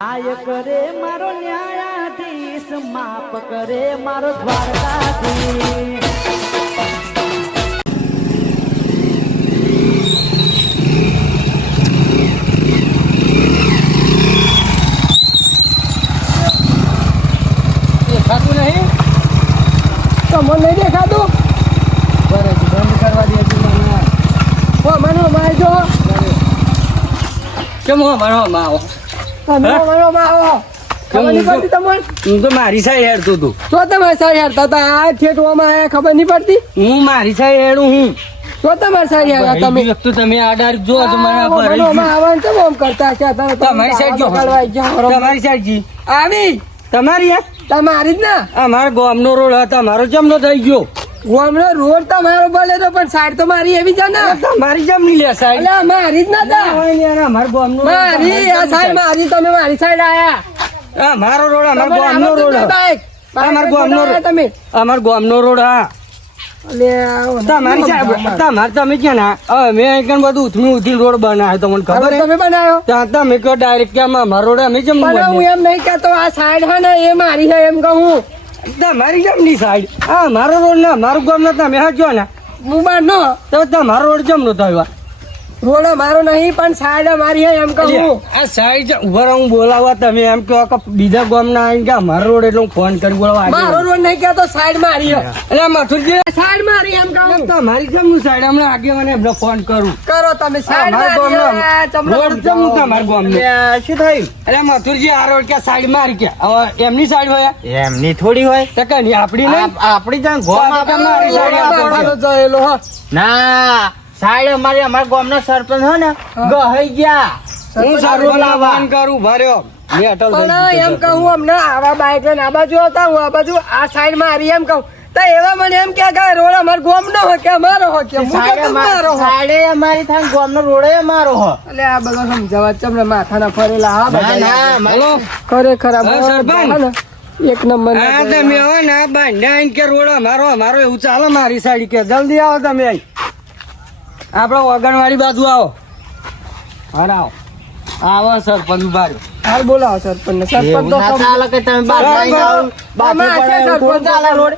આય કરે મારો ન્યાયાધીશ માપ કરે મારો દ્વારકાધીશ. દેખાતું નહીં? દેખાતું? બરાબર બંધ કરવા દે તું મને. ઓ મને મારજો. કેમ હો મારો માવો? તમે? મને ખબર નહીં પડતી તમને? હું તો મારી સાઈડ હેડતો તું જો તમે સારી હારતા હતા. આ ઠેઠવામાં આયા ખબર નહીં પડતી? હું મારી સાઈડ હેડું હું. જો તમારી સારી હારતા તમે. તો તમે આડાર જો તો. આવવાનું તો આમ કરતા છે. તમે તમારી સાઈડ જો. તમારી સાઈડ જી આવી? તમારી? તમારી જ ના? અમારા મારા ગામનો રોડ હતો મારો જમનો થઈ ગયો. ગામનો રોડ તમારો બોલે તો પણ સાઈડ તો મારી એવી છે ને. તમારી જમની લે સાઈડ. એટલે મારી જ ના ના હોય ને યાર, અમારા ગામનો રોડ મારી આ સાઈડ મારી તમે મારી સાઈડ આયા. મારો રોડ અમારા ગામનો રોડ. નહીં બાઈક. અમારા બાઈક ગામનો રોડ તમે. અમારા ગામનો રોડ હા. અલે આવો ને. તમારી તમે ક્યાં ના? મેં અહીં બધું ઉથમી ઉથમી રોડ બનાવ્યો તમને ખબર તમે બનાવ્યો ત્યાં તમે કહો ડાયરેક્ટ કે આમાં મારો રોડ અમે જેમ હું એમ નહીં કહેતો આ સાઈડ હે ને એ મારી છે એમ કહું. તમારી જેમની સાઈડ હા મારો રોડ ના મારું ગામ ના તમે હાજો ને? હું બાર નો. તો તમારો રોડ જેમનો થયો આ? રોડ મારો નહીં પણ સાઈડ મારી એમ કહું. આ સાઈડ ઊભા રહો, હું બોલાવવા તમે એમ કહો કે બીજા ગામ ના આવીને કે આ મારો રોડ એટલે હું ફોન કરી બોલાવવા મારો રોડ નહીં કહેતો સાઈડ મારી એટલે મથુરજી. સાઈડ મારી એમ કહું. તમારી હું સાઈડ હમણાં આગેવાને એમને ફોન કરું. કરો તમે સાઈડ અમારા મારી રોડ જેમનું તમારા ગામનું. શું થયું? એટલે મથુરજી આ રોડ કે સાઈડ મારી કે હવે એમની સાઈડ હોય? એમની થોડી હોય. તો કઈ નહીં આપડી આપણી જાણ ગોમ આપણે મારી સાઈડ જયેલો ના. સાઈડ અમારે અમારા ગામના સરપંચ હો ને ગહઈ ગયા. હું સારું બોલાવવા. ફોન કરું ભર્યો. મેં પણ એમ કહું અમને આવા બાઈક લઈને આ બાજુ હતા હું આ બાજુ આ સાઈડ મારી એમ કહું. તો એવા મને એમ કે કે રોડ અમાર ગોમ નો હોય કે અમારો હોય કે મારો અમારી- હોય. સાઈડે અમારી થાય ગામનો રોડે અમારો હો એટલે આ બધો સમજાવવા ચમને માથાના ફરેલા હા બધા. ના ખરેખર સરપંચ. એક નંબર ના તમે હવે ને બાંધ્યા આઈને કે રોડ અમારો અમારો એવું ચાલો મારી સાઈડ કે જલ્દી આવો તમે અહીં. આપડે વગણવાડી બાજુ આવો. હા આવો. આવો સરપંચ ઊભા હાલ બોલાવો સરપંચ સરપંચ તો ચાલે કે તમે. બાથે પડે એવું ચાલે? રોડ.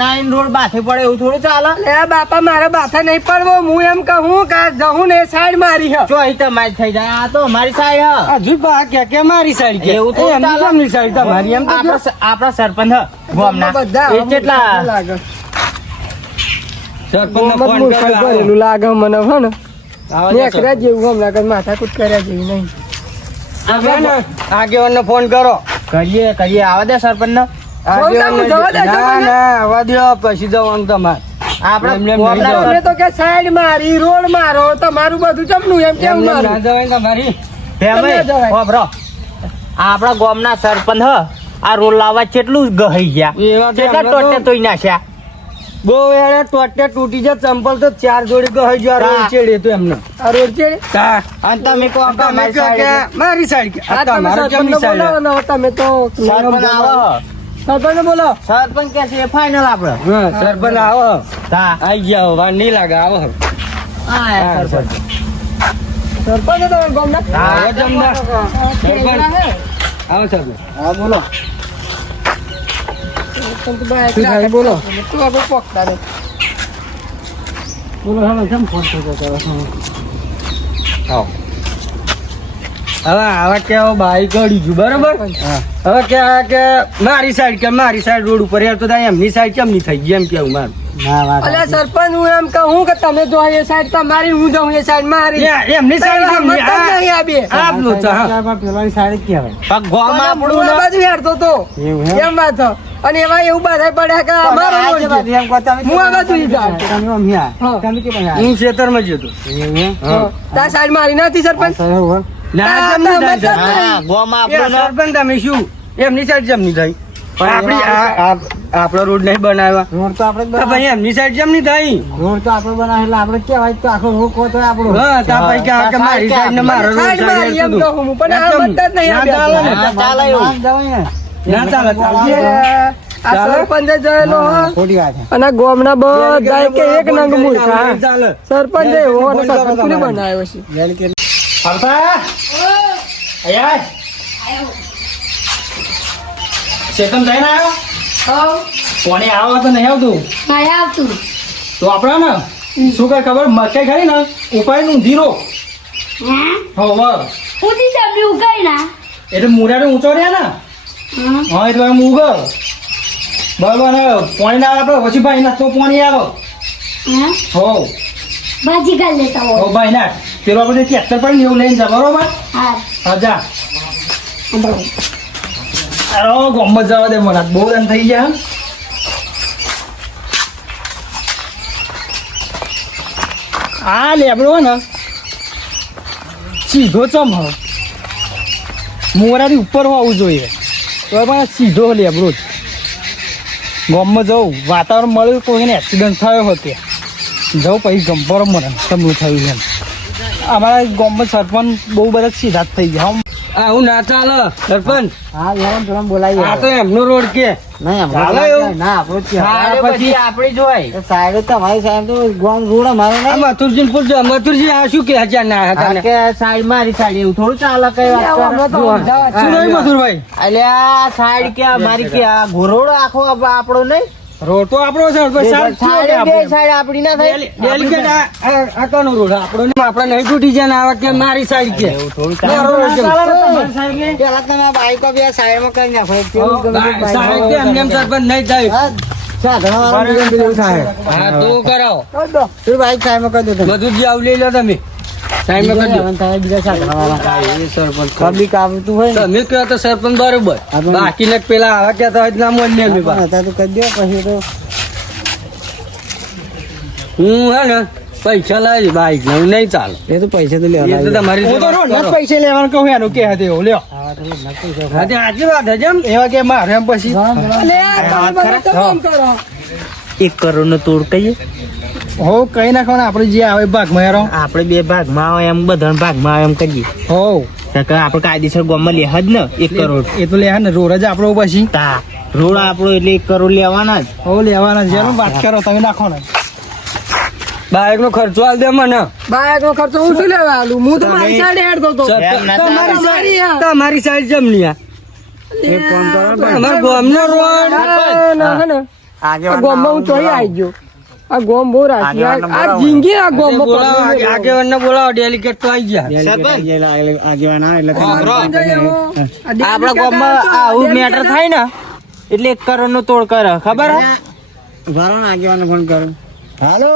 નાઈન રોડ બાથે પડે એવું થોડું ચાલે? લે બાપા મારે બાથા નહીં પડવો. હું એમ કહું કે જહું ને સાઈડ મારી હે. જો અહીં તમારી થઈ જાય. આ તો મારી સાઈડ હ. હજુ બા કે કે મારી સાઈડ કે? એવું તો એ એમની સાઈડ તમારી એમ તો આપણા સરપંચ હ ગોમના. એ કેટલા? લાગે. મુરખાઈ કર્યો ભરેલું લાગે મને હે ને. આવો આવો નેકરા જેવું હમણાં કઈ માથાકૂટ કર્યા જેવી નહીં. આગેવાનને ફોન કરો. કરીએ કરીએ. આવા દે સરપંચ પછી જવાનું તમારે. આપણે એમને એમ ગામના નહીં તમે તો કે સાઈડ મારી રોડ મારો તમારું બધું ચમનું એમ જવાય તમારી. આપણા ગામના સરપંચ હ આ રોડ લાવવા કેટલું ગહી ગયા. કેટલા ટોટે તોય નાખ્યા એણે ટોટે તૂટી જાય ચંપલ તો ચાર જોડી રોડ ચેડે તો એમને. આ રોડ છે હા અને તમે કહો કે તમે અમારી કહો કે સાઈડ મારી સાઈડ કે. આ આ તમે તમારે કેમની સરપંચને બોલાવો સાઈડ તમે તો સરપંચ આવો. સરપંચને બોલો સરપંચ કે છે ફાઇનલ આપણે હા સરપંચ આવો. તા. આઈ ગયા વાર નહીં લાગે આવો આ હા, સરપંચ. સરપંચ. તો તમારા હા, આવો સરપંચ. આવો સરપંચ. હા બોલો. બોલો. તું પોકતા. બોલો હવે કેમ ફોન કર્યો કરો આવો. હવે આવા કે બાઈક ગળી ગયું બરોબર? હવે કે કે મારી સાઈડ કે મારી સાઈડ રોડ ઉપર યાર તો તારી એમની સાઈડ કેમ નહીં થઈ ગઈ? એમ કેવું મારું? અલ્યા સરપંચ હું એમ કહું કે તમે જો એ સાઈડ તમારી હું જાઉં એ સાઈડ મારી એમની સાઈડ નહીં? સમજતા જ નહીં આ બે. આ આપનું છે, હા. પણ ગામ આપણું બાજુ હેડતો તો. એમ? વાત અને એમાં એવું બધા પડ્યા કે અમારો. હું આ બાજુ. હા. હું ખેતરમાં જ હતો. હા. તાર સાઈડ મારી નથી સરપંચ? ના, થાય, ગામ આપણું ને સરપંચ તમે શું? એમની સાઈડ કેમ નહીં થઈ પણ આપણી આ- આપણો રોડ નહીં બનાવ્યા. રોડ તો આપણે ભાઈ એમની સાઈડ કેમ નહીં થઈ? રોડ તો આપણે બનાવે એટલે આપણે કેવાય તો આખો રોડ કહો તો આપણો. હા તા ભાઈ કે આ કે મારી સાઈડ ને મારો રોડ સાઈડ એમ તો હું, પણ આ. બધા જ નહીં ચાલે ને. ચાલે. ના જવાય ને ના ચાલે. ચાલે. સરપંચે ખોટી વાત અને ગામના બધા કે એક નંગ મૂર્ખા નહીં ચાલે. સરપંચ એવો. બનાવ્યો છે વેલ કે ફરતા અહીંયા ચેતન જઈને આવ્યો? હવ. કોને આવો તો નહીં આવતું? નહીં આવતું. તો આપણે ને? શું કઈ ખબર? મકાઈ ખરી ને? ઉપાયનું ધીરો હે? હોવર ઉઠી જમી ઉગાઈ ના. એટલે મુરાડે ઊંચો રહ્યા ને. હા એટલે હું ઉગર બરાબર ને પાણી ના આવે પછી ભાઈ ના તો પાણી આવે. હે? ભાજી ગાલ લેતા હો ભાઈ ના. પેલો આપણે ટ્રેક્ટર પર એવું લઈને જા બરોબર? હા. હા જા. અરે ગમત જવા દે મને. બહુ દન થઈ ગયા. આ લેબડો ને. સીધો ચમ હ મોરાથી ઉપર હોવું જોઈએ. તો પણ સીધો લેબડો જ. ગામમાં જવું વાતાવરણ મળ્યું કોઈને એક્સિડન્ટ થયો હતો જવું પછી ગંભર મને. તમનું થયું એમ. અમારા ગામમાં સરપંચ બહુ બધા સીધા થઈ ગયા આવું ના ચાલે સરપંચ. હા લેવન પેલા બોલાવી આ તો એમનો રોડ કે. નહીં ચાલે એવું? ના આપણો છે. તારે પછી આપણી જ હોય. એ તમારી સાઈડ તો ગોમ રોડ અમારો નહીં. મથુરજી પૂછજો મથુરજી આ શું કે હજાર ના હતા કે સાઈડ મારી સાઈડ એવું થોડું ચાલે કઈ વાત કરે? શું અલ્યા સાઈડ કે મારી કે આ ઘોરોડો આખો આપણો નહીં? રોડ તો આપણો છે બે સાઈડ આપડી ના થાય. ડેલી- ડેલિકેટ આ- આ- આ રોડ આપણો ને આપણે નહીં તૂટી જાય ને આવા કે મારી સાઈડ કે. મારો રોડ કે. પેલા તમે બાઈકો બે સાઈડમાં કરી નાખો. તે સાઈડ કે એમ સરપંચ નહીં થાય. પેલું એવું થાય. હા તો કરાવો. પેલું બાઈક સાઈડમાં કરી દો બધું જ આવ લઈ લો તમે. બીજા કરજો બીજા સાધનવાળા. પબ્લિક આવતું હોય તમે કહો તો સરપંચ બરોબર. બાકીને પેલા આવા કહેતા હોય ના. હતા તો કરી દો પછી તો હું હે ને પૈસા લાવી બાઈક ને હું નહીં ચાલે. એ તો પૈસા તો એ તો લેવા તમારી હું તો પૈસે લેવાનું કહું એનું કે હતી એવું લ્યો. હા સાચી વાત છે જેમ? એવા કે મારે એમ પછી. અલે આ તમે બધા તો કેમ કરો? એક કરોડ નો તોડ કહીએ? હો કઈ નાખો આપણે જે આવે ભાગમાં યારો આપણે બે ભાગમાં આવે એમ બધા ભાગમાં આવે એમ કહીએ. હો. તો આપણે કાયદેસર ગામમાં લે જ ને એક કરોડ. એ તો લેહ ને રોડ જ આપણો પછી તા રોડ આપણો એટલે એક કરોડ લેવાના જ. હો લેવાના જ. યાર વાત કરો તમે નાખો ને બાયક નો ખર્ચો આલ દે મને. બાયક નો ખર્ચો હું શું લેવા આલું? હું તો મારી સાઈડ એમ ના તમારી. સાઈડ તમારી સાઈડ જેમ નહીં આ અમારા ગામનો રોડ. ના, ના, હે ને. આ ગોમમાં હું ચોરી આવી ગયો આ ગોમ બહુ રાશી. આ આ જિંદગી આ ગોમમાં બોલાવો ડેલિકેટ તો આવી ગયા. આગેવાન આવે એટલે આપણા ગામમાં આવું મેટર થાય ને એટલે એક કરોડ નો તોડ કરે. ખબર હે? ને આગેવાન ફોન કરો. હાલો?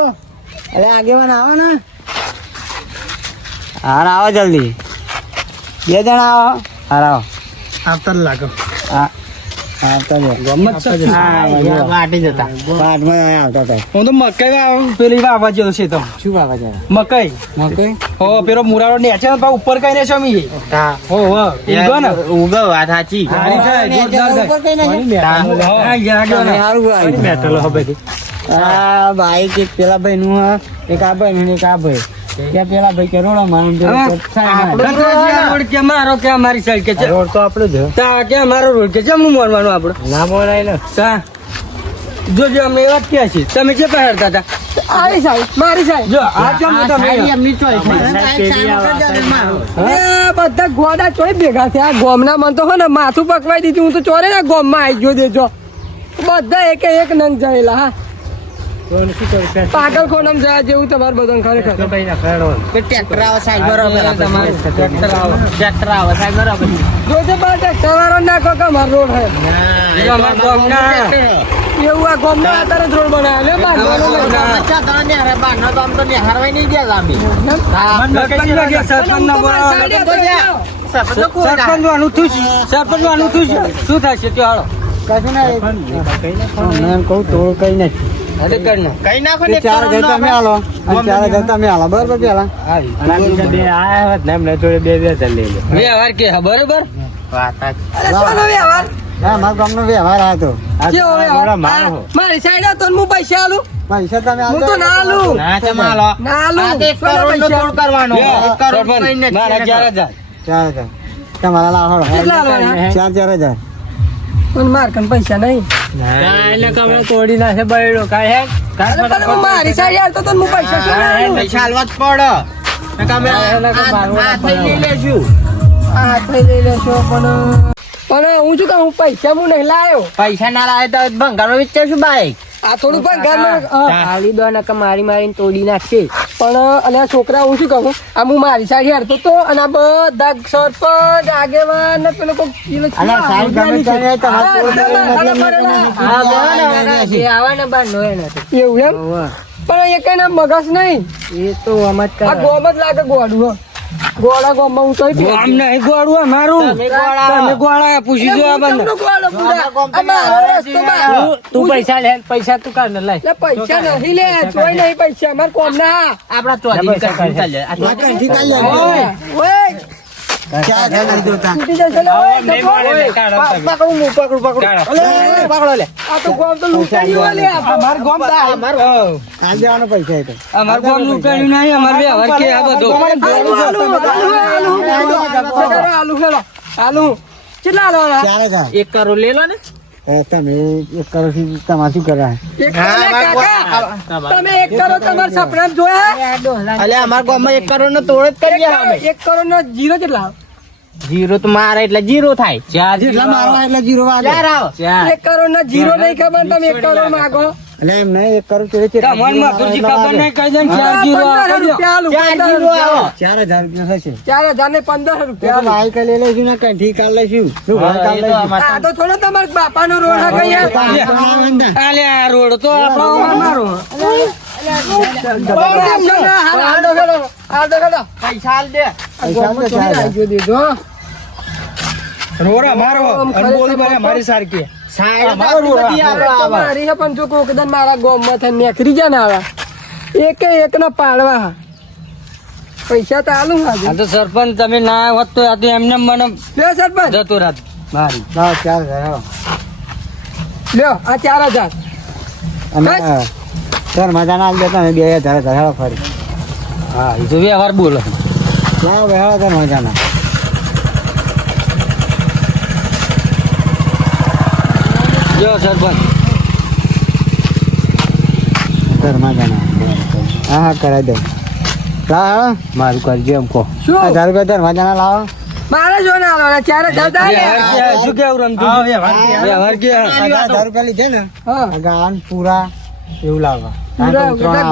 અરે આગેવાન આવો ને. હાર આવો જલ્દી. બે જણા આવો. હાર આવો. આવતા લાગો. હા. મકાઈ છે મકાઈ હો પેલો મુરાડો ને પાછો ઉપર કઈ ને શમી. હો હો ઊંઘો ને ઉગો વાત સાચી જોરદાર. મેટલો હવે આ બાઈક એક પેલા ભાઈ નું એક આ ભાઈ ને એક આ ભાઈ ત્યાં પેલા ભાઈ કે રોડો મારું આ રોડ કે મારો કે અમારી સાઈડ કે છે? રોડ તો આપણો જ તા કે મારો રોડ કે જેમનું મોરવાનું આપણે. ના તા. જોજો અમે એ વાત ક્યાં છે તમે જે પહેરતા હતા આરી સાહેબ મારી સાઈડ જો આ કેમ તમે એ બધા ગોડા ચોય ભેગા થયા. ગોમના મન તો હો ને માથું પકવાઈ દીધું. હું તો ચોરે ને ગોમમાં આવી ગયો દેજો. બધા એક એક નંગ જયેલા હા. પાગલ કોનમ જાય જેવું તમારે બધા ખરેખર ટ્રેક્ટર આવે સાહેબ બરોબર તમારે. ટ્રેક્ટર આવે ટ્રેક્ટર આવે સાહેબ બરોબર. જોજો બા ટ્રેક્ટર વાળો નાખો કે અમારો રોડ હે. અમારા ગામના. એવું આ ગોમના અત્યારે જ રોડ બનાવે બાંધવાનો નહીં. સરપંચ લાગે, સરપંચના બોલાવો. સરપંચનું આનું થયું છે. સરપંચનું. આનું થયું છે. શું થશે તો હાલો. કશું ના કઈ ના કહું તો કઈ નથી. અરે. કઈ નાખો. તે ચાર હજાર તમે હાલો ચાર હજાર તમે હાલો બરોબર પેલા? વ્યવહાર કે હા, બરોબર? અરે શાનો વ્યવહાર? હા મારા ગામનો વ્યવહાર આ તો. કેવો વ્યવહાર? મારી સાઈડ હતો ને હું પૈસા આલું. પૈસા તમે હું તો ના આલું ના ચમાલો ના આલું. એક કરોડ નો કરવાનો. એક કરોડ સરપંચ, કઈ નથી. મારા ચાર હજાર. ચાર તમારા લાવો ચાર ચાર હજાર. પણ માર કન પૈસા નહીં. તોડી નાખે બૈડો કાય હે? હું મારી સારી આવતો તો પૈસા શું આલું? પૈસા હાલવા જ પડે નકા અમે હાથ- હાથ લઈ લેશું. આ હાથે લઈ લેશો પણ પણ હું શું કહું પૈસા હું નહીં લાયો. પૈસા ના લાવે તો ભંગારો વિચાર શું બાઈક. આ થોડું પણ ઘરમાં આલી દો ને કે મારી મારીને તોડી નાખશે પણ અને આ છોકરા હું શું કહું? આ હું મારી સાડી હારતો તો અને આ બધા સરપંચ આગેવાન ને પેલો કોક પેલો એવું એમ? પણ એ કઈ ના મગજ નહીં. એ તો આમ જ આ ગોમ જ લાગે ગોડું હો. ગોળા ગોમમાં હું કઈ આમ નહીં ગોળું અમારું તમે ગોળા પૂછી જો આ તું પૈસા લે પૈસા તું કાઢ ને લઈ પૈસા નહીં લે જોઈ નહીં પૈસા અમારે કોમ ના. આપડા ચોધી આ કંઈથી કાઢી એક કરોડ લે લો ને તમે એક કરો તમારે શું. તમે એક કરો સપનામાં જોયા અમારા અમાર ગામમાં એક કરોડ નો તોડ જ કરી એક કરોડ નો જીરો કેટલા? જીરો તો મારે એટલે જીરો થાય ચાર જેટલા મારવા એટલા જીરો વાગે. ચાર આવો એક કરો ના જીરો નહીં ખબર તમે એક કરોડ માંગો એટલે એમ નહીં, એક કરોડ જેટલા તમને જીરો મથુરજી ખબર નહીં કહી દે ચાર જીરો આલુ, ચાર જીરો આવો. ચાર હજાર રૂપિયા થશે ચાર હજાર ને પંદર રૂપિયા. બાઈક લઈ લઈશું ને કંઠી કાલ લઈશું શું ભાઈ કાઢ લઈશું આ તો થોડો તમારા બાપાનો રોડ હા કઈ આલે આ રોડ તો આપણો અમારો દો. પૈસા પણ જો કોક દાન મારા ગોમમાં થઈને નેકરી જાય ને આવા એકે એક ના પાડવા પૈસા તો આલુ હા તો સરપંચ તમે ના હોત તો આ એમને મને લ્યો સરપંચ જતો રાત મારી લાવો, ચાર હજાર લ્યો આ ચાર હજાર. સર મજાના આલ દેતા ને બે હજાર હજાર ફરી. હા એ તો વ્યવહાર બોલો. ક્યાં બે હેળો સર મજાના જો સરપંચ. સર મજાના હા હા કરાવી દઉં. લાવો. મારું કરજો એમ કહો? શું? હજાર રૂપિયા સર મજાના લાવો. મારે જો ને આલવાના ચાર હજાર વ્યવહાર કે શું કેવું રમતું? વ્યવહાર કે. હજાર હજાર રૂપિયા લીધે ને. હા. ગાન પૂરા. એવું લાવવા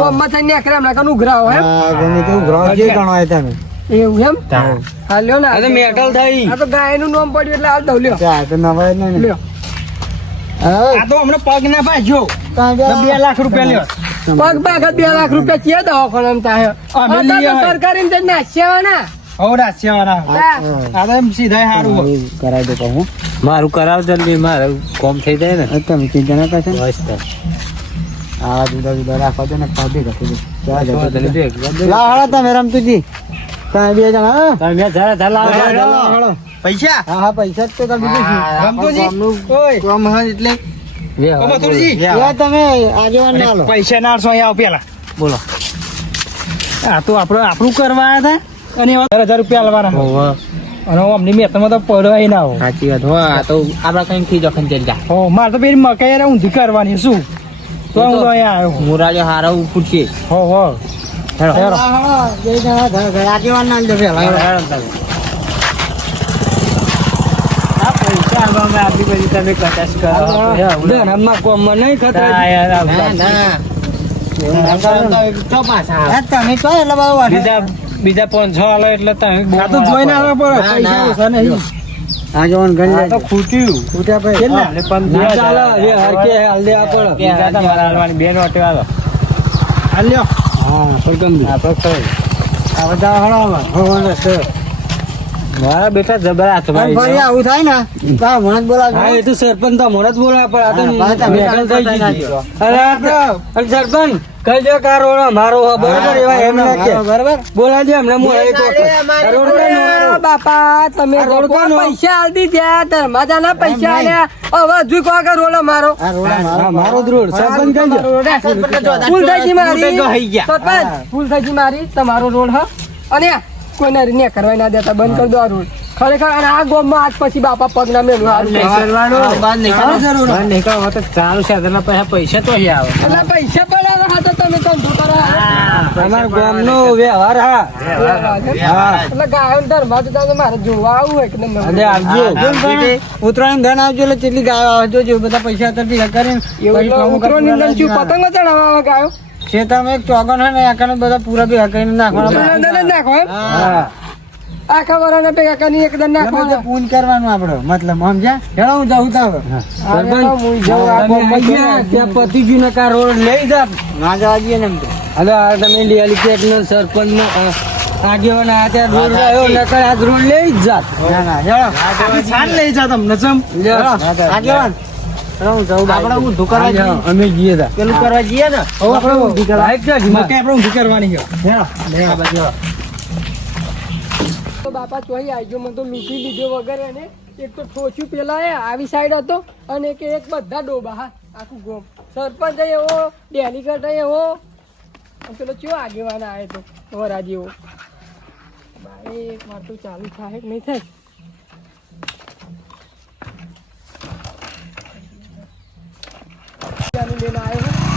ગોમમાં થઈને નીકળે હમણાં કનું ઉઘરાવો એમ. હા, ગમે તેવું ગ્રહ જે ગણો તમે. એવું એમ? હા. લ્યો ને. આ તો મેટલ થઈ. આ તો ગાયનું નામ પડ્યું એટલે હાલ દઉં લ્યો. ત્યાં તો નવાય ને. લ્યો. આ તો હમણાં પગ ના બે- લાખ રૂપિયા લ્યો. પગ ભાગત બે લાખ રૂપિયા ચિયા દવાખાને એમ થાય અમે આ તો લઈએ હવે. સરકારી ને કહું મારું કરાવ જલ્દી મારું કોમ થઈ જાય ને. તમે ચિંતા ના કરશો તો. આવા જુદા જુદા રાખો છો ને પાછી રાખી તો. લાવો હેળો તમે રમતુજી. તમે બે જણા હા? તમે જરા જરા. પૈસા? હા હા પૈસા જ તો તમે? રમતુજી? ઓય. કામ હોય એટલે. તમે આગેવાન ના લો પૈસા ના આલશો અહીંયા પેલા. બોલો. આ તો આપણે આપણું કરવા આવ્યા હતા અને એવા હજાર રૂપિયા આલવાના. અને અમની મેતમાં તો પડવા ના હોય સાચી વાત. હો આ તો આપડા કઈ થી જખન ચડી જાય હો મારે તો પેલી મકાઈ ઊંધી કરવાની શું? તો હું તો અહીંયા આવ્યો મુરાજો હારો ફૂટશે હો હો હેડો હેડો આગેવાન ના લો પેલા હેળો. ધનમમાં કોમમાં નહીં ખતરા ના, ના. એવું ના કરો. હા, તમે તો એટલે બીજા બીજા છ આલો એટલે તમે જોઈને આવે પડે પૈસા. ઓછા નહીં આગેવાન આ તો ખૂટ્યું ખૂટ્યા ભાઈ. કેટલા? હા. પણ ચાલે, એ હરકે હાલ દે આ પડે. બીજા તમારે હાલવાની બે. હાલ હા. આપણે ખાઈ. આ બધા હેળો ભગવાન છે. મારા બેટા જબર હાથ અને ફરી આવું થાય ને તો મને જ હા એ તો સરપંચ તો મને જ બોલાવે પણ આ તો ભાઈ, મેટલ થઈ ગઈ. અરે આ તો સરપંચ કઈ જો કાર ઓળો મારો હો, બરોબર એવા એમ ના કે. બરોબર. બોલાવજે હમણાં હું રોડ નો બાપા તમે આ રોડ લોકો કોનો? પૈસા આલતી ત્યાં ધર્માદાના પૈસા આલ્યા. હવે હજુ કહો કે રોલો મારો. મારો. મારો જ રોડ. સરપંચ કઈ. ભૂલ થઈ ગઈ મારી. સરપંચ ભૂલ થઈ ગઈ મારી. તમારો રોડ હ. અને કોઈને ને કરવા ના દેતા બંધ કરી દો આ રોડ. ખરેખર અને આ ગોમમાં આજ પછી બાપા પગ ના મેળવા બાર નીકળો એટલે પૈસા પણ આવે હા તો તમે ધંધો કરો. અમારા ગામનો વ્યવહાર હા. એટલે ગાયો ધર્મ તો તમે મારે જોવા આવું હોય કે અને આવજો. ઉત્તરાયણ ધન આવજો એટલે કેટલી ગાયો આવજો બધા પૈસા તો ભેગા કરીને ઉત્તરાયણ પતંગો ચડાવવા ગાયો? ખેતરમાં એક ચોગન હોય ને આખાને બધા પૂરા ભેગા કરીને નાખવાના. જ નાખો. આખા વરાને ભેગા કરીને એકદમ એટલે નાખો બધે પૂન કરવાનું આપડે. મતલબ સમજ્યા? હેડો હું જાઉં તાવ. હું. જાઉં. આ ત્યાં પતિજી ને કાર રોડ લઈ જાત ના જવા ને એમ તો. હવે આ તમે ડેલીકેટ નો સરપંચ નો આગેવાન આ ત્યાં રોડ રહ્યો નકર આ રોડ લઈ જ જાત ના ના હેડો. લઈ જા તમને ચમ આગેવાન. અમે જઈએ તા. પેલું કરવા જઈએ ને? આપણે ઊંધું આપણે ઊંધી કરવાની છે. તો બાપા ચોઈ આવજો મને તો લૂંટી લીધો વગર એને. એક તો ઠોચ્યું પેલા એ આવી સાઈડ હતો. અને એક એક બધા ડોબા હા આખું ગોમ. સરપંચ એવો ડેલીગેટ એવો. પેલો ચો આગેવાન આવે તો વરા જેવો. ભાઈ એક વાર તો ચાલુ થાય નહીં થાય? ત્યાંનું લઈને આવ્યો.